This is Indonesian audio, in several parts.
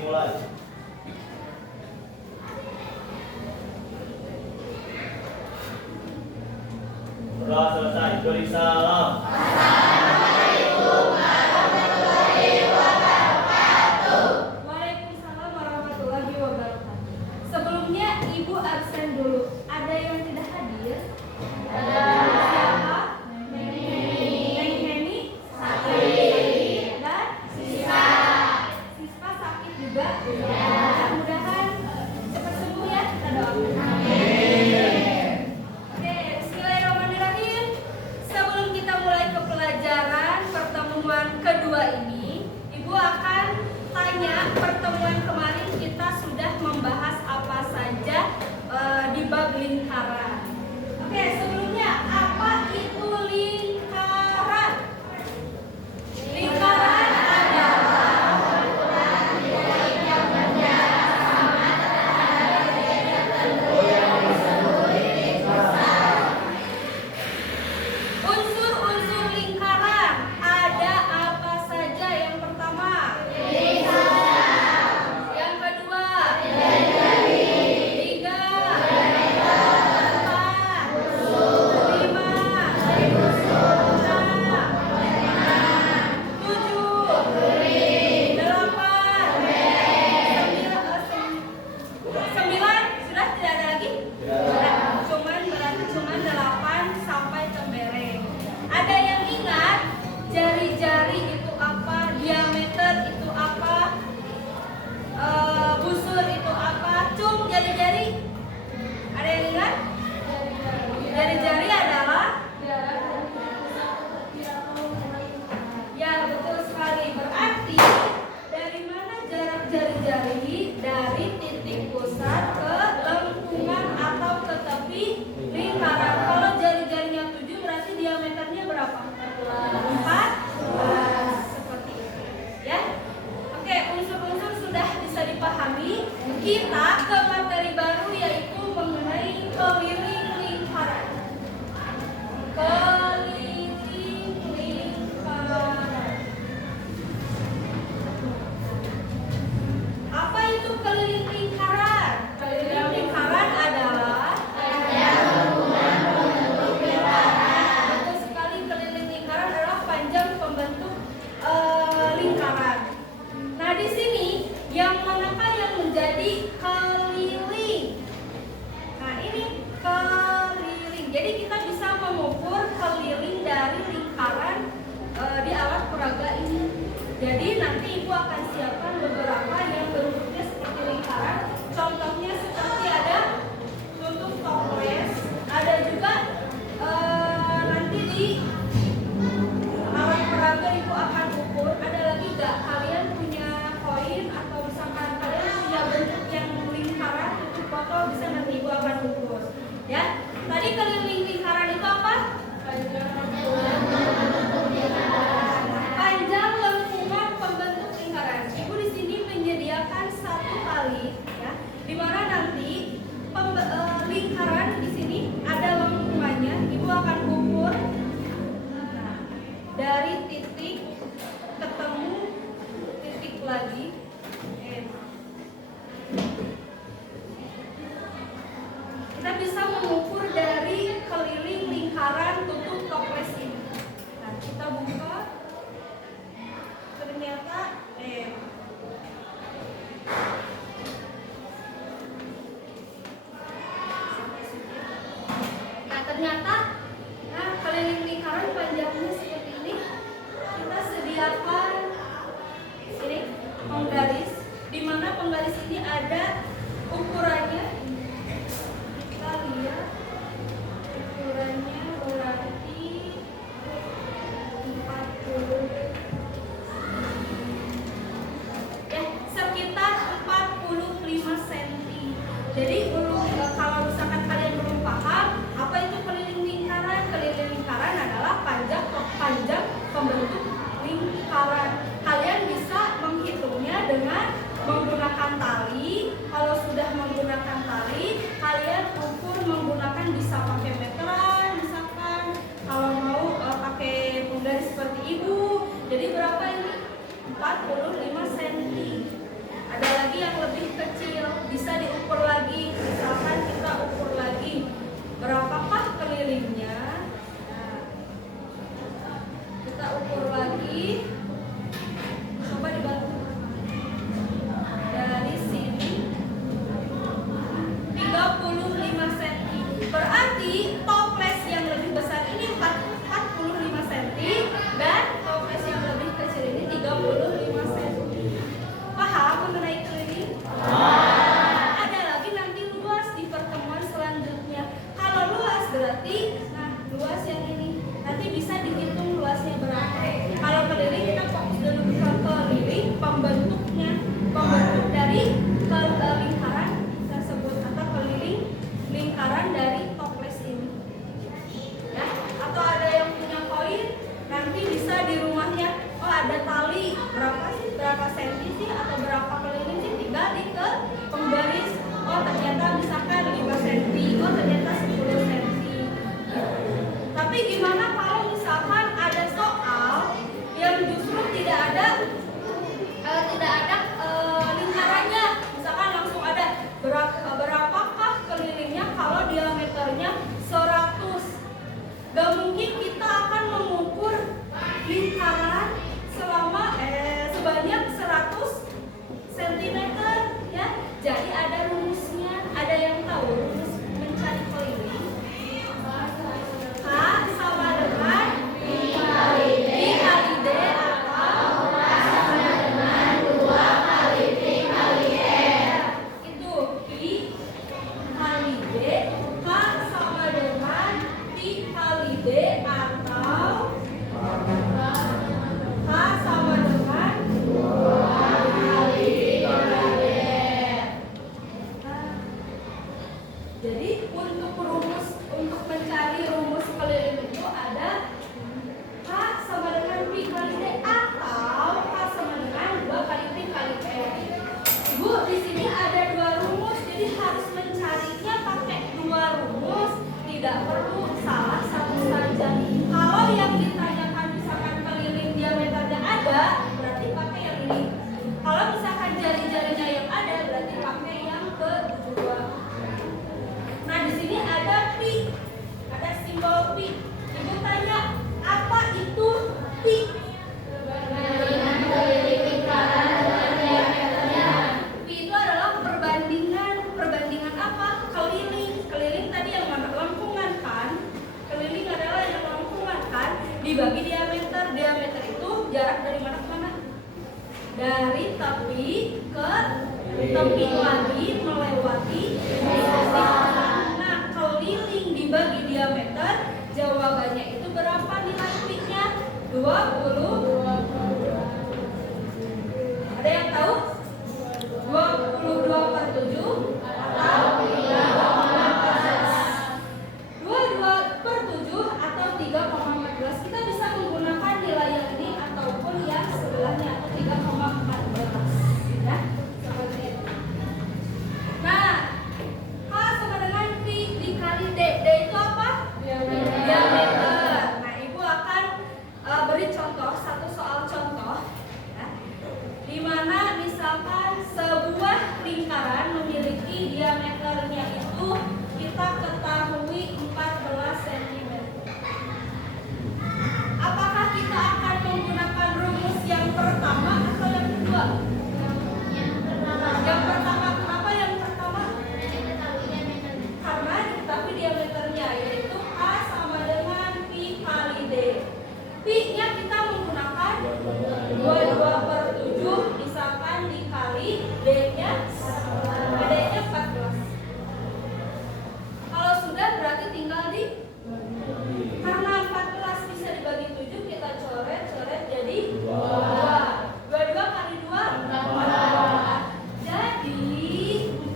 dimulai. Sudah selesai, beri salam. Waalaikumsalam warahmatullahi wabarakatuh. Sebelumnya Ibu absen dulu. Ada yang tidak hadir? Ada. Siapa? Neng Heni sakit. Dan Sispa sakit juga. Mudah-mudahan cepat sembuh ya. Kita doakan. Oke, bismillahirrahmanirrahim. Sebelum kita mulai ke pelajaran pertemuan kedua ini, Ibu akan tanya pertemuan kemarin kita sudah membahas apa saja di bab lingkaran. Oke, sebelumnya apa itu lingkaran? Lingkaran adalah unsur-unsur lingkaran. Ada apa saja? Yang pertama, yang kedua, tiga, empat, lima, enam, tujuh, delapan, sembilan. Sudah tidak ada lagi? Cuman 8 sampai tembereng. Ada yang ingat jari-jari itu apa? Diameter itu apa? Busur itu apa? Cung, jari-jari. Ada yang ingat? Jari-jari adalah? Ya, betul sekali. Berarti dari mana jarak jari-jari dari titik pusat ke lengkungan atau ke tepi lingkaran? Kalau jari-jarinya 7 berarti diameternya berapa? 14. Seperti itu. Ya. Oke, unsur-unsur sudah bisa dipahami. Kita ke materi baru yaitu mengenai keliling lingkaran. Keliling lingkaran. Apa itu keliling lingkaran? Keliling lingkaran adalah betul sekali, keliling lingkaran adalah panjang pembentuk lingkaran. Nah, di sini yang manakah yang menjadi keliling? Nah, ini keliling. Jadi kita bisa mengukur keliling dari lingkaran di alat peraga ini. Jadi nanti Ibu akan siapkan beberapa yang bentuknya seperti lingkaran. Contohnya seperti ada tutup toples, ada juga nanti di alat peraga Ibu akan ukur. Ada lagi nggak kalian punya koin atau misalkan kalian punya bentuk yang lingkaran tutup botol, bisa nanti Ibu akan ukur. Ya, tadi keliling lingkaran itu apa? Panjang lengkungan pembentuk lingkaran. Ibu di sini menyediakan satu tali, ya, di mana nanti lingkaran di sini ada lengkungannya. Ibu akan ukur dari titik ketemu titik lagi. Kita bisa mengukur dari keliling lingkaran tutup toples ini. Nah, kita buka. Ternyata keliling lingkaran panjangnya seperti ini. Kita sediakan ini penggaris, di mana penggaris ini ada ukurannya. Kita lihat ukurannya berarti 40. Ya, sekitar 45 cm. Jadi kalau misalkan kalian belum paham apa itu keliling lingkaran, keliling lingkaran adalah panjang pembentuk lingkaran. Kalian bisa menghitungnya dengan menggunakan tali. Kalau sudah menggunakan tali, kalian ukur menggunakan, bisa pakai meteran misalkan. Kalau mau pakai penggaris seperti Ibu. Jadi berapa ini? 45 cm. Ada yang lebih kecil, bisa diukur lagi. Misalkan kita ukur lagi berapakah kelilingnya. Nah, kita ukur lagi. Coba dibantu. Dari sini 35 cm. Berarti toples yang lebih besar ini 45 cm dan toples yang lebih kecil ini 35 cm. Paham mengenai keliling? Ada lagi nanti luas di pertemuan selanjutnya. Kalau luas berarti, nah luas yang ini nanti bisa dihitung luasnya berapa. Kalau keliling kita fokus dulu ke keliling, pembentuknya, pembentuk dari lingkaran tersebut atau keliling lingkaran dari toples ini. Ya, atau ada yang punya koin, nanti bisa di rumahnya, oh ada tali berapa senti sih atau berapa keliling sih, tinggal di ke pembaris. Oh ternyata misalkan 5 cm, oh ternyata 10 cm. Tapi gimana kalau misalkan ada soal yang justru tidak ada lingkarannya, misalkan langsung ada berapakah kelilingnya kalau diameternya 100. Gak mungkin kita akan mengukur lingkaran sebanyak 100 cm ya. Jadi ada rumusnya. Ada yang tahu rumus mencari keliling? H sama dengan I kali D atau sama dengan 2 kali P kali R. Itu I kali D, H sama dengan I kali D atau H sama dengan 2 kali P kali R. Nah, jadi untuk mencari rumus keliling itu ada H sama dengan P kali D atau H sama dengan 2 kali P kali R. Ibu, di sini ada 2 rumus, jadi harus mencarinya pakai 2 rumus, tidak perlu salah satu saja. Kalau yang ditanyakan misalkan keliling diameternya ada, berarti pakai yang ini. Kalau misalkan jari-jarinya yang ada, berarti pakai yang kedua. Nah, di sini ada pi, ada simbol pi. Ibu tanya, apa itu pi? Pi itu adalah perbandingan apa? Keliling tadi yang mana? Lengkungan kan? Keliling adalah yang lengkungan kan? Dibagi diameter itu jarak dari mana ke mana? Dari tepi ke tepi lagi melewati sisi. Nah, keliling dibagi diameter, jawabannya itu berapa nilai pi-nya? 20. Ada yang tahu? 22/7 atau 22/7 atau 3,14. Kita bisa menggunakan nilai yang ini ataupun yang sebelahnya atau 3,14 ya, seperti itu. Nah, H sama dengan Pi dikali D. D itu apa? Diameter. Nah, Ibu akan beri contoh, satu soal contoh ya, di mana misalkan sebuah lingkaran memiliki diameternya itu kita ketahui 14 cm. Apakah kita akan menggunakan rumus yang pertama atau yang kedua? Yang pertama. Kenapa yang pertama? Karena diketahui diameternya, yaitu H sama dengan Pi kali D. Pi-nya kita menggunakan 22/7 misalkan dikali D-nya 14. Kalau sudah berarti tinggal karena 14 bisa dibagi 7, kita coret jadi 2. 22 kali 2 4. Jadi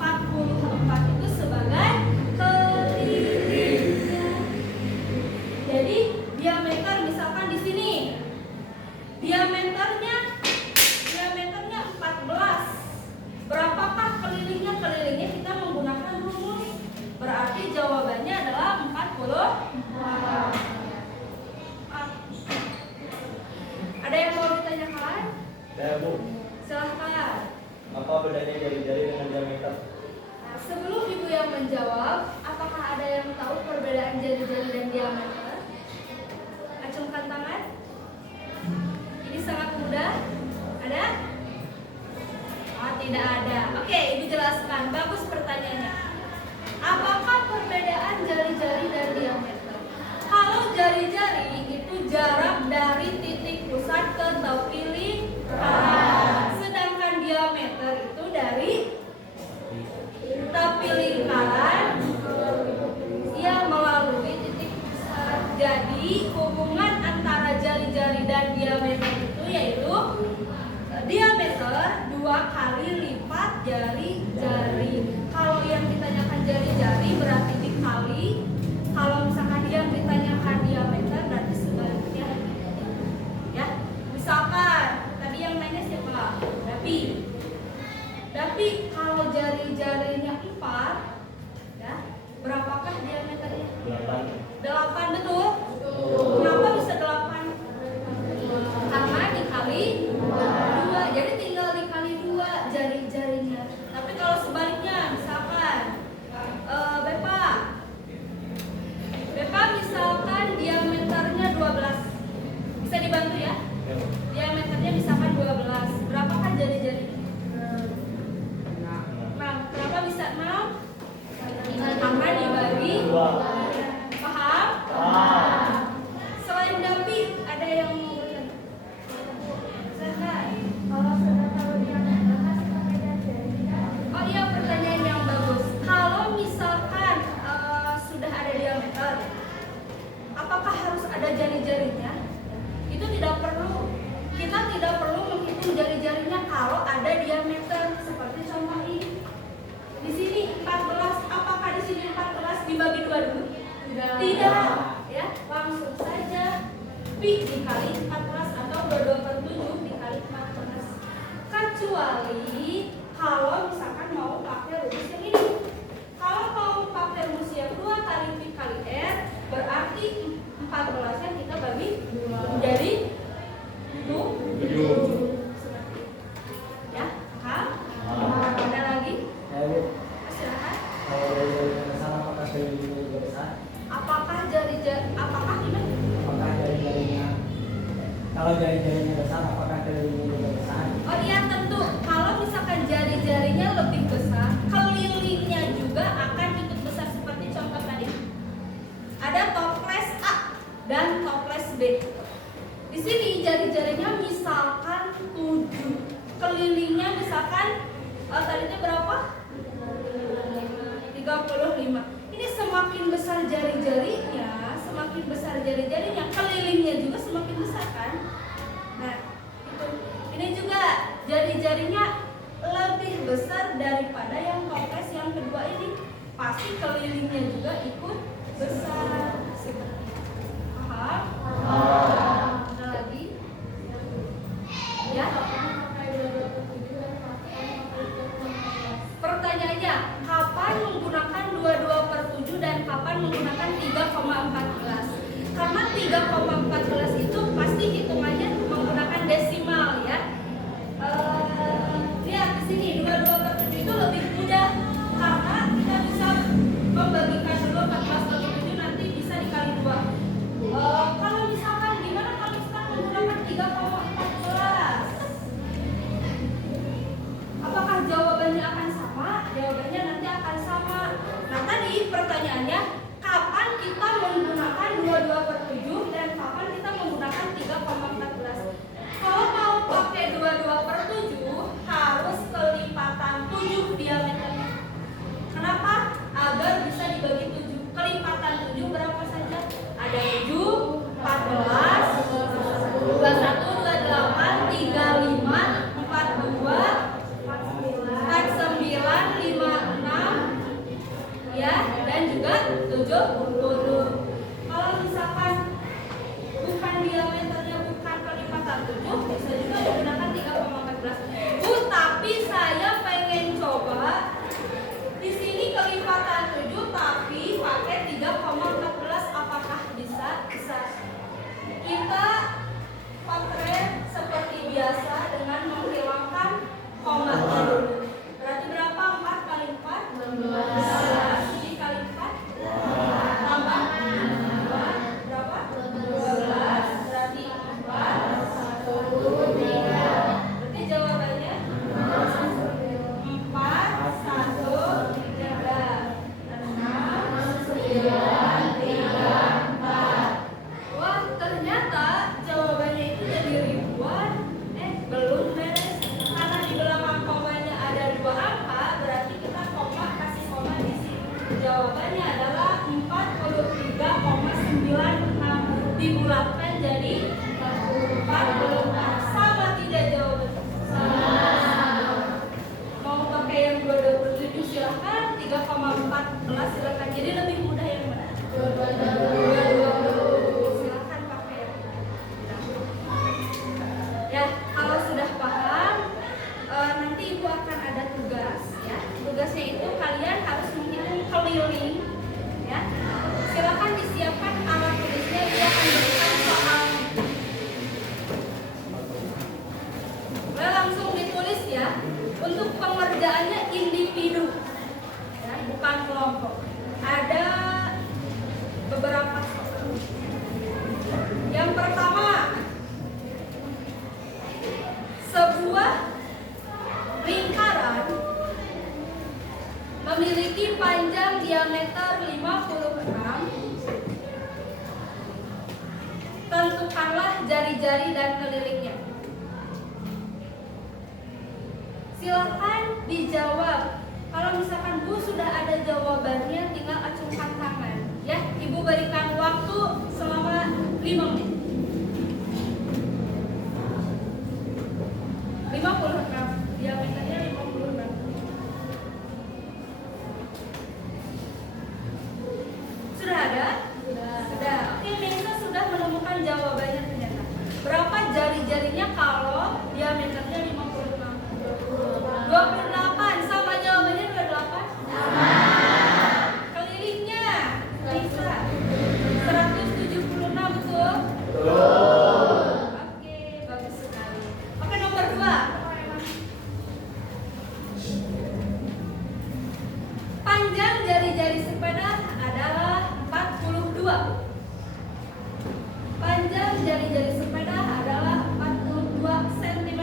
44 itu sebagai kelilingnya. Jadi diameter misalkan di sini diameternya 14. Berapakah kelilingnya? Kelilingnya kita menggunakan rumus. Berarti jawabannya adalah 44. Ada yang mau ditanyakan? Saya Bu, Silahkan. apa bedanya dari ada. Oke, Ibu jelaskan. Bagus pertanyaannya. Apakah perbedaan jari-jari dan diameter? Kalau jari-jari itu jarak dari titik pusat ke topi lingkaran. Sedangkan diameter itu dari topi lingkaran yang melalui titik pusat. Jadi hubungan antara jari-jari dan diameter itu yaitu diameter 2 kali lipat jari-jari. Kalau yang ditanyakan jari-jari berarti dikali. Kalau misalkan yang ditanyakan diameter berarti sebaliknya. Ya, misalkan tadi yang nanya siapa? Dapi kalau jari-jarinya 4, ya, berapakah diameternya? 8 betul? Kenapa bisa 8? Karena dikali 2, jadi tinggal dikali 2 jari-jarinya. Tapi kalau sebaliknya, misalkan Bepa misalkan diameternya 12, bisa dibantu ya? Diameternya misalkan 12, berapakah jari-jarinya? 6. Kenapa bisa 6? Karena dibagi 2. Paham? Selain Dapi, ada yang mau bertanya? Kalau oh iya, pertanyaan yang bagus. Kalau misalkan sudah ada diameter, apakah harus ada jari-jarinya? Itu tidak perlu. Kita tidak perlu menghitung jari-jarinya kalau ada diameter. Seperti contoh ini. Di sini 14, apakah di sini 14 dibagi 2 dulu? Tidak. Ya, langsung saja pi dikali 14 atau 22/7 dikali 14. Kecuali kalau misalkan mau pakai rumus yang ini. Kalau mau pakai rumus yang 2 kali pi kali r, berarti 14-nya kita bagi menjadi 7. Ya, paham? Ada lagi? Silakan. Apakah apakah gimana? Kalau jari-jarinya besar, apakah kelilingnya juga besar? Oh iya, tentu. Kalau misalkan jari-jarinya lebih besar, kelilingnya juga akan ikut besar seperti contoh tadi. Ada toples A dan toples B. Di sini jari-jarinya misalkan 7, kelilingnya misalkan tadinya berapa? 35. Ini semakin besar jari-jarinya, kelilingnya juga semakin besar kan? Nah, itu. Ini juga jari-jarinya lebih besar daripada yang toples yang kedua ini. Pasti kelilingnya juga ikut besar. Seperti itu. Paham? Ada lagi? Ya. Pertanyaannya, kapan menggunakan 22/7 dan kapan menggunakan 3,14? Karena 3,14 itu pasti hitungannya menggunakan desimal ya. Lihat di sini 22/7 itu lebih mudah karena kita bisa membagikan dulu 14 bagi 7 nanti bisa dikali 2. Kalau misalkan gimana kalau kita menggunakan 3,14? Apakah jawabannya akan sama? Jawabannya nanti akan sama. Nah tadi pertanyaannya, kapan kita menggunakan 22/7 dan kapan kita menggunakan 3,14? Kalau mau pakai 22/7 harus kelipatan 7 diameternya. Kenapa? Agar bisa dibagi 7. Kelipatan 7 berapa saja? Ada 7, 14, 21, 28, 35, 42, 49, 56, ya, dan juga 70. Kalau misalkan bukan diameternya bukan kelipatan 7, bisa juga menggunakan 3,14. Bu, tapi saya pengen coba di sini kelipatan 7 tapi pakai 3,14, apakah bisa? Bisa. Kita pakai seperti biasa dengan menghilangkan koma dulu. Berarti berapa? 4 kali 4? 16. Dikali 4? dibulatkan jadi 44. Sama tidak jawabannya? Mau pakai yang 227 silahkan, 3,14 silahkan. Jadi lebih mudah yang mana? 220. Silahkan pakai yang mudah. Ya, kalau sudah paham, nanti ibu akan ada tugas. Ya, tugasnya itu kalian harus menghitung keliling. Ya, silakan disiapkan alat tulisnya. Ibu akan berikan soal. Boleh langsung ditulis ya. Untuk pengerjaannya individu, ya, bukan kelompok. Ada beberapa soal. Yang pertama, sebuah lingkaran memiliki panjang diameter 56. Tentukanlah jari-jari dan kelilingnya. Silakan dijawab. Kalau misalkan Bu sudah ada jawabannya, tinggal acungkan tangan. Ya, Ibu berikan waktu selama 5 menit. 56, diameternya 56. Sudah ada? Sudah. Oke, Nisa sudah menemukan jawabannya ternyata. Berapa jari-jarinya kalau diameternya 56? 28. Sama jawabannya 28? Kelilingnya Nisa 176, betul? Oke, bagus sekali. Oke, nomor 2. Panjang jari-jari sepeda adalah 42. Panjang jari-jari sepeda adalah 42 cm.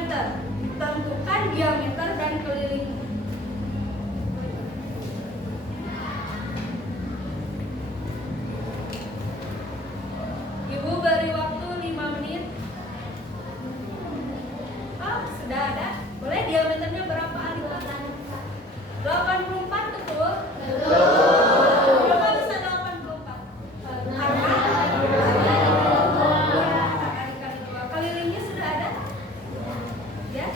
Tentukan diameter dan keliling. Ibu beri waktu 5 menit. Oh, sudah ada. Boleh diameternya berapa? 84, betul? Kenapa bisa 84? Kelilingnya sudah ada? Ya?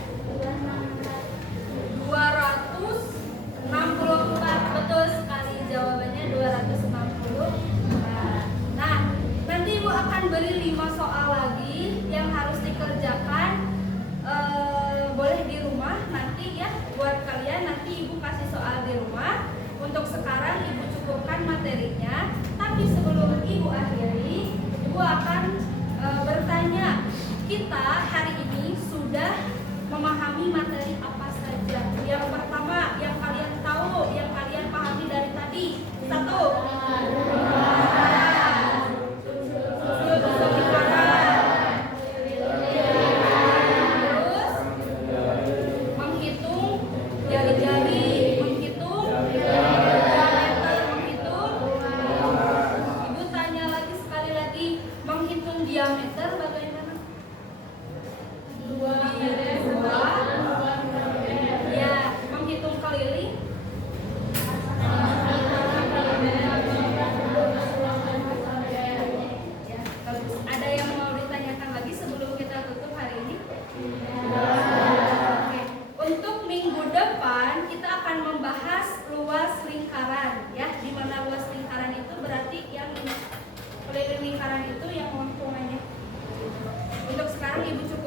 264, betul sekali. Jawabannya 264. Nah, nanti Ibu akan beri 5 soal lagi yang harus dikerjakan. Boleh di rumah nanti ya, buat kalian nanti Ibu kasih soal di rumah. Untuk sekarang Ibu cukupkan materinya, tapi sebelum Ibu akhiri, Ibu akan bertanya, kita hari ini sudah memahami materi apa saja. Yang pertama, yang kalian tahu, yang kalian pahami dari tadi. 1. Menghitung jari-jari, menghitung diameter, menghitung. Ibu tanya lagi sekali lagi, menghitung diameter bagaimana? 2. Ya, menghitung keliling. Ya, bagus. Ada yang mau ditanyakan lagi sebelum kita tutup hari ini? Oke. Untuk minggu depan kita akan membahas luas lingkaran, ya. Di mana luas lingkaran itu berarti yang keliling lingkaran itu yang lengkungannya. Untuk sekarang Ibu cukup